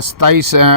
27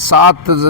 7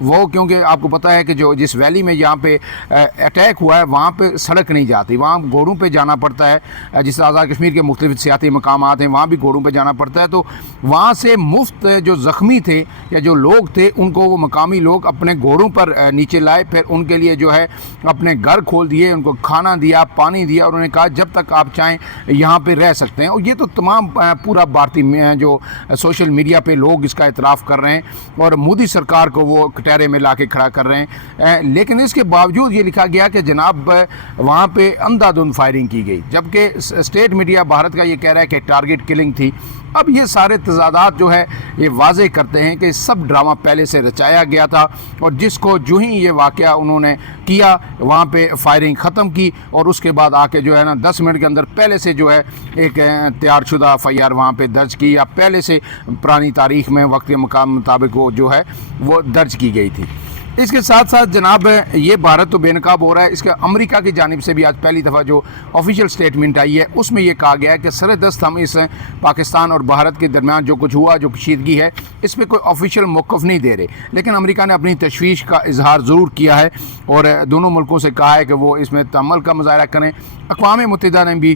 وہ کیونکہ آپ کو پتہ ہے کہ جو جس ویلی میں یہاں پہ اٹیک ہوا ہے وہاں پہ سڑک نہیں جاتی، وہاں گھوڑوں پہ جانا پڑتا ہے، جس طرح آزاد کشمیر کے مختلف سیاحتی مقامات ہیں وہاں بھی گھوڑوں پہ جانا پڑتا ہے، تو وہاں سے مفت جو زخمی تھے یا جو لوگ تھے ان کو وہ مقامی لوگ اپنے گھوڑوں پر نیچے لائے، پھر ان کے لیے جو ہے اپنے گھر کھول دیے، ان کو کھانا دیا، پانی دیا، اور انہوں نے کہا جب تک آپ چاہیں یہاں پہ رہ سکتے ہیں۔ اور یہ تو تمام پورا بھارتی جو سوشل میڈیا پہ لوگ اس کا اعتراف کر رہے ہیں اور مودی سرکار کو وہ کٹہرے میں لا کے کھڑا کر رہے ہیں، لیکن اس کے باوجود یہ لکھا گیا کہ جناب وہاں پہ اندھا دھند فائرنگ کی گئی، جبکہ اسٹیٹ میڈیا بھارت کا یہ کہہ رہا ہے کہ ٹارگٹ کلنگ تھی۔ اب یہ سارے تضادات جو ہے یہ واضح کرتے ہیں کہ سب ڈرامہ پہلے سے رچایا گیا تھا، اور جس کو جو ہی یہ واقعہ انہوں نے کیا وہاں پہ فائرنگ ختم کی، اور اس کے بعد آ کے جو ہے نا 10 منٹ کے اندر پہلے سے جو ہے ایک تیار شدہ FIR وہاں پہ درج کی، یا پہلے سے پرانی تاریخ میں وقت کے مطابق وہ جو ہے وہ درج کی گئی تھی۔ اس کے ساتھ ساتھ جناب یہ بھارت تو بے نقاب ہو رہا ہے، اس کے امریکہ کی جانب سے بھی آج پہلی دفعہ جو آفیشیل سٹیٹمنٹ آئی ہے اس میں یہ کہا گیا ہے کہ سردست ہم اس پاکستان اور بھارت کے درمیان جو کچھ ہوا، جو کشیدگی ہے، اس پہ کوئی آفیشیل موقف نہیں دے رہے، لیکن امریکہ نے اپنی تشویش کا اظہار ضرور کیا ہے اور دونوں ملکوں سے کہا ہے کہ وہ اس میں تحمل کا مظاہرہ کریں۔ اقوام متحدہ نے بھی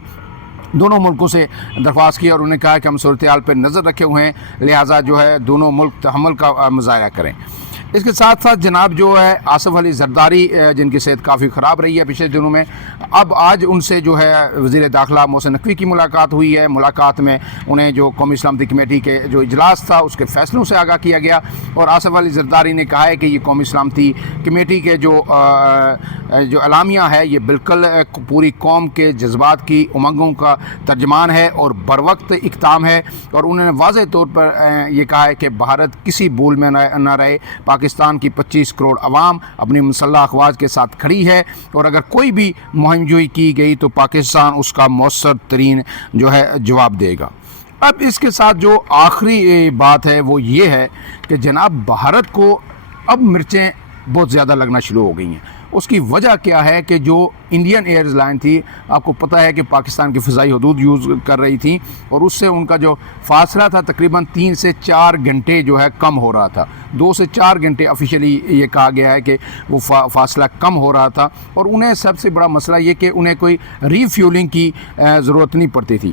دونوں ملکوں سے درخواست کی اور انہیں کہا کہ ہم صورتحال پہ نظر رکھے ہوئے ہیں، لہٰذا جو ہے دونوں ملک تحمل کا مظاہرہ کریں۔ اس کے ساتھ ساتھ جناب جو ہے آصف علی زرداری جن کی صحت کافی خراب رہی ہے پچھلے دنوں میں، اب آج ان سے جو ہے وزیر داخلہ محسن نقوی کی ملاقات ہوئی ہے۔ ملاقات میں انہیں جو قومی سلامتی کمیٹی کے جو اجلاس تھا اس کے فیصلوں سے آگاہ کیا گیا، اور آصف علی زرداری نے کہا ہے کہ یہ قومی سلامتی کمیٹی کے جو اعلامیہ ہے یہ بالکل پوری قوم کے جذبات کی امنگوں کا ترجمان ہے اور بروقت اقدام ہے، اور انہوں نے واضح طور پر یہ کہا ہے کہ بھارت کسی بھول میں نہ رہے، پاکستان کی 25 کروڑ عوام اپنی مسلح افواج کے ساتھ کھڑی ہے، اور اگر کوئی بھی مہم جوئی کی گئی تو پاکستان اس کا مؤثر ترین جو ہے جواب دے گا۔ اب اس کے ساتھ جو آخری بات ہے وہ یہ ہے کہ جناب بھارت کو اب مرچیں بہت زیادہ لگنا شروع ہو گئی ہیں۔ اس کی وجہ کیا ہے کہ جو انڈین ایئرز لائن تھی، آپ کو پتہ ہے کہ پاکستان کی فضائی حدود یوز کر رہی تھی، اور اس سے ان کا جو فاصلہ تھا تقریباً 3 سے 4 گھنٹے جو ہے کم ہو رہا تھا، 2 سے 4 گھنٹے آفیشیلی یہ کہا گیا ہے کہ وہ فاصلہ کم ہو رہا تھا، اور انہیں سب سے بڑا مسئلہ یہ کہ انہیں کوئی ری فیولنگ کی ضرورت نہیں پڑتی تھی۔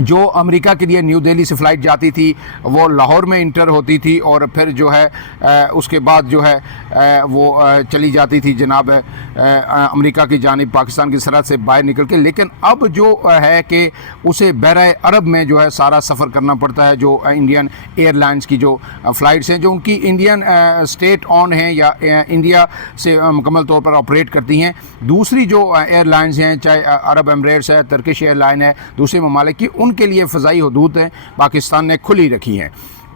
جو امریکہ کے لیے نیو دہلی سے فلائٹ جاتی تھی وہ لاہور میں انٹر ہوتی تھی، اور پھر جو ہے اس کے بعد جو ہے وہ چلی جاتی تھی جناب امریکہ کی جانب پاکستان کی سرحد سے باہر نکل کے، لیکن اب جو ہے کہ اسے بحرہ عرب میں جو ہے سارا سفر کرنا پڑتا ہے۔ جو انڈین ایئر لائنز کی جو فلائٹس ہیں جو ان کی انڈین اسٹیٹ آن ہیں یا انڈیا سے مکمل طور پر آپریٹ کرتی ہیں، دوسری جو ایئر لائنز ہیں چاہے عرب ایمریٹس ہے، ترکش ایئر لائن ہے، دوسرے ممالک کی، ان کے لیے فضائی حدود پاکستان نے کھلی رکھی ہیں۔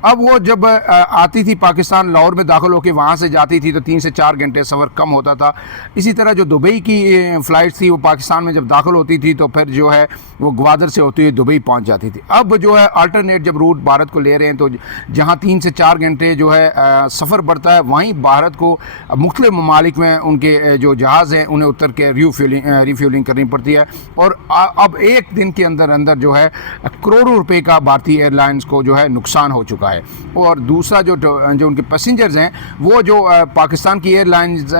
اب وہ جب آتی تھی پاکستان لاہور میں داخل ہو کے وہاں سے جاتی تھی تو 3 سے 4 گھنٹے سفر کم ہوتا تھا۔ اسی طرح جو دبئی کی فلائٹس تھی وہ پاکستان میں جب داخل ہوتی تھی تو پھر جو ہے وہ گوادر سے ہوتی ہوئی دبئی پہنچ جاتی تھی۔ اب جو ہے آلٹرنیٹ جب روٹ بھارت کو لے رہے ہیں تو جہاں 3 سے 4 گھنٹے جو ہے سفر بڑھتا ہے، وہیں بھارت کو مختلف ممالک میں ان کے جو جہاز ہیں انہیں اتر کے ریفیولنگ کرنی پڑتی ہے، اور اب ایک دن کے اندر جو ہے کروڑوں روپے کا بھارتی ایئر لائنز کو جو ہے نقصان ہو چکا ہے۔ اور دوسرا جو ان کے پیسنجرز ہیں وہ جو پاکستان کی ایئر لائنز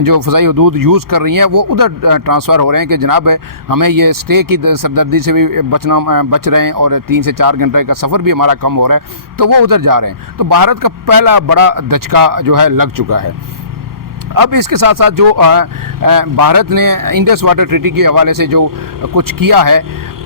جو فضائی حدود یوز کر رہی ہیں وہ ادھر ٹرانسفر ہو رہے ہیں کہ جناب ہمیں یہ اسٹے کی سردردی سے بھی بچ رہے ہیں، اور 3 سے 4 گھنٹے کا سفر بھی ہمارا کم ہو رہا ہے، تو وہ ادھر جا رہے ہیں۔ تو بھارت کا پہلا بڑا دھچکا جو ہے لگ چکا ہے۔ اب اس کے ساتھ ساتھ جو بھارت نے انڈس واٹر ٹریٹی کے حوالے سے جو کچھ کیا ہے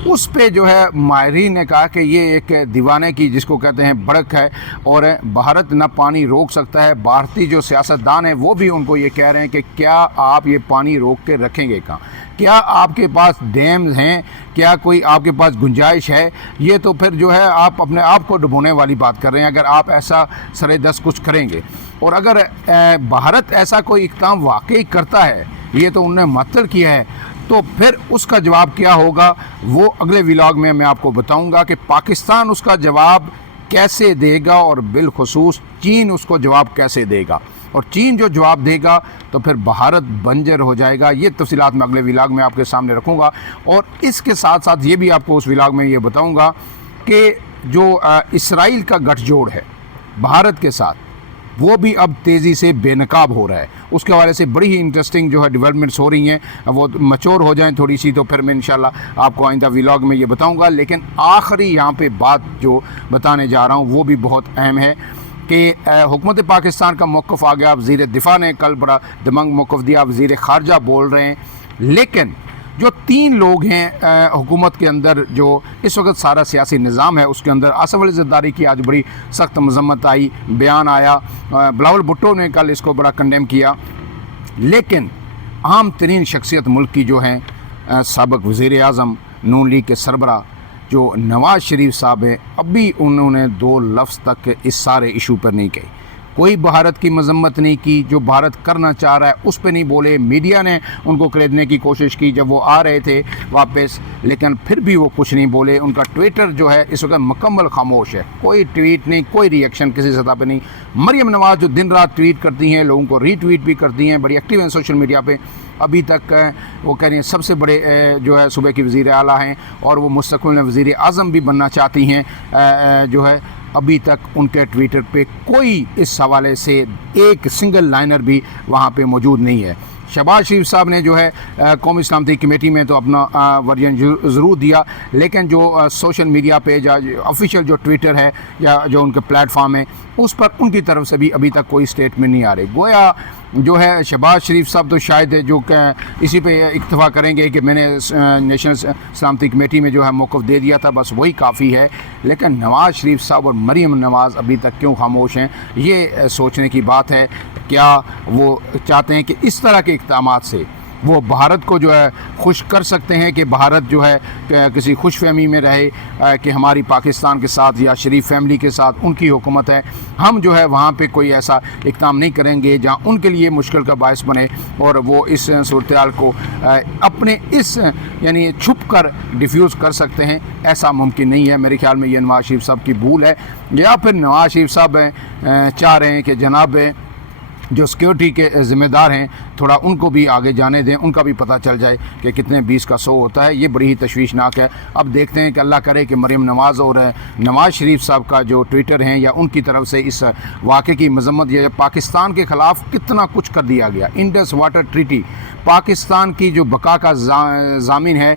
اس پہ جو ہے ماہرین نے کہا کہ یہ ایک دیوانے کی جس کو کہتے ہیں بڑک ہے، اور بھارت نہ پانی روک سکتا ہے۔ بھارتی جو سیاستدان ہیں وہ بھی ان کو یہ کہہ رہے ہیں کہ کیا آپ یہ پانی روک کے رکھیں گے کہاں؟ کیا آپ کے پاس ڈیمز ہیں؟ کیا کوئی آپ کے پاس گنجائش ہے؟ یہ تو پھر جو ہے آپ اپنے آپ کو ڈبونے والی بات کر رہے ہیں اگر آپ ایسا سرے دست کچھ کریں گے۔ اور اگر بھارت ایسا کوئی اقدام واقعی کرتا ہے، یہ تو انہوں نے معطل کیا ہے، تو پھر اس کا جواب کیا ہوگا وہ اگلے ولاگ میں آپ کو بتاؤں گا کہ پاکستان اس کا جواب کیسے دے گا، اور بالخصوص چین اس کو جواب کیسے دے گا، اور چین جو جواب دے گا تو پھر بھارت بنجر ہو جائے گا۔ یہ تفصیلات میں اگلے ولاگ میں آپ کے سامنے رکھوں گا، اور اس کے ساتھ ساتھ یہ بھی آپ کو اس ولاگ میں یہ بتاؤں گا کہ جو اسرائیل کا گٹھ جوڑ ہے بھارت کے ساتھ، وہ بھی اب تیزی سے بے نقاب ہو رہا ہے. اس کے حوالے سے بڑی ہی انٹرسٹنگ جو ہے ڈیولپمنٹس ہو رہی ہیں. وہ میچور ہو جائیں تھوڑی سی تو پھر میں انشاءاللہ آپ کو آئندہ ولاگ میں یہ بتاؤں گا. لیکن آخری یہاں پہ بات جو بتانے جا رہا ہوں وہ بھی بہت اہم ہے کہ حکومت پاکستان کا موقف آ گیا. وزیر دفاع نے کل بڑا دمنگ موقف دیا, وزیر خارجہ بول رہے ہیں. لیکن جو 3 لوگ ہیں حکومت کے اندر, جو اس وقت سارا سیاسی نظام ہے اس کے اندر, آصف علی زرداری کی آج بڑی سخت مذمت آئی, بیان آیا. بلاول بھٹو نے کل اس کو بڑا کنڈیم کیا. لیکن اہم ترین شخصیت ملک کی جو ہیں سابق وزیر اعظم نون لیگ کے سربراہ جو نواز شریف صاحب ہیں, ابھی انہوں نے 2 لفظ تک اس سارے ایشو پر نہیں کہی. کوئی بھارت کی مذمت نہیں کی, جو بھارت کرنا چاہ رہا ہے اس پہ نہیں بولے. میڈیا نے ان کو خریدنے کی کوشش کی جب وہ آ رہے تھے واپس, لیکن پھر بھی وہ کچھ نہیں بولے. ان کا ٹویٹر جو ہے اس وقت مکمل خاموش ہے, کوئی ٹویٹ نہیں, کوئی ری ایکشن کسی سطح پہ نہیں. مریم نواز جو دن رات ٹویٹ کرتی ہیں, لوگوں کو ری ٹویٹ بھی کرتی ہیں, بڑی ایکٹیو ہیں سوشل میڈیا پہ. ابھی تک وہ کہہ رہی ہیں سب سے بڑے جو ہے صوبے کی وزیر اعلیٰ ہیں اور وہ مستقبل میں وزیر اعظم بھی بننا چاہتی ہیں. جو ہے ابھی تک ان کے ٹویٹر پہ کوئی اس حوالے سے ایک سنگل لائنر بھی وہاں پہ موجود نہیں ہے. شہباز شریف صاحب نے جو ہے قومی سلامتی کمیٹی میں تو اپنا ورژن ضرور دیا, لیکن جو سوشل میڈیا پیج یا آفیشیل جو ٹویٹر ہے یا جو ان کے پلیٹ فارم ہے اس پر ان کی طرف سے بھی ابھی تک کوئی اسٹیٹمنٹ نہیں آ رہی. گویا جو ہے شہباز شریف صاحب تو شاید جو کہ اسی پہ اکتفا کریں گے کہ میں نے نیشنل سلامتی کمیٹی میں جو ہے موقف دے دیا تھا, بس وہی کافی ہے. لیکن نواز شریف صاحب اور مریم نواز ابھی تک کیوں خاموش ہیں, یہ سوچنے کی بات ہے. کیا وہ چاہتے ہیں کہ اس طرح کے اقدامات سے وہ بھارت کو جو ہے خوش کر سکتے ہیں کہ بھارت جو ہے کسی خوش فہمی میں رہے کہ ہماری پاکستان کے ساتھ یا شریف فیملی کے ساتھ ان کی حکومت ہے, ہم جو ہے وہاں پہ کوئی ایسا اقدام نہیں کریں گے جہاں ان کے لیے مشکل کا باعث بنے اور وہ اس صورتحال کو اپنے اس یعنی چھپ کر ڈیفیوز کر سکتے ہیں. ایسا ممکن نہیں ہے. میرے خیال میں یہ نواز شریف صاحب کی بھول ہے, یا پھر نواز شریف صاحب چاہ رہے ہیں کہ جناب جو سیکیورٹی کے ذمہ دار ہیں تھوڑا ان کو بھی آگے جانے دیں, ان کا بھی پتہ چل جائے کہ کتنے 20 کا 100 ہوتا ہے. یہ بڑی ہی تشویشناک ہے. اب دیکھتے ہیں کہ اللہ کرے کہ مریم نواز اور نواز شریف صاحب کا جو ٹویٹر ہیں یا ان کی طرف سے اس واقعے کی مذمت یا پاکستان کے خلاف کتنا کچھ کر دیا گیا. انڈس واٹر ٹریٹی پاکستان کی جو بقا کا ضامن ہے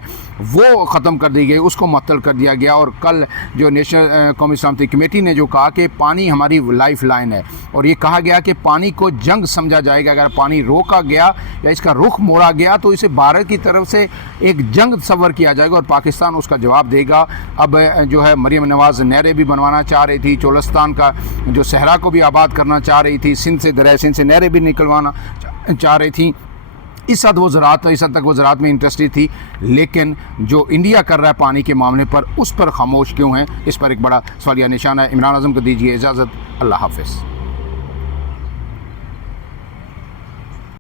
وہ ختم کر دی گئی, اس کو معطل کر دیا گیا. اور کل جو نیشنل قومی سلامتی کمیٹی نے جو کہا کہ پانی ہماری لائف لائن ہے, اور یہ کہا گیا کہ پانی کو جنگ سمجھا جائے گا. اگر پانی روکا گیا یا اس کا رخ موڑا گیا تو اسے بھارت کی طرف سے ایک جنگ تصور کیا جائے گا اور پاکستان اس کا جواب دے گا. اب جو ہے مریم نواز نہریں بھی بنوانا چاہ رہی تھی, چولستان کا جو صحرا کو بھی آباد کرنا چاہ رہی تھی, سندھ سے دریائے سندھ سے نہریں بھی نکلوانا چاہ رہی تھیں. اس حد تک وہ زراعت میں انٹرسٹڈ تھی. لیکن جو انڈیا کر رہا ہے پانی کے معاملے پر, اس پر خاموش کیوں ہیں, اس پر ایک بڑا سوالیہ نشان ہے. عمران اعظم کو دیجیے اجازت. اللہ حافظ.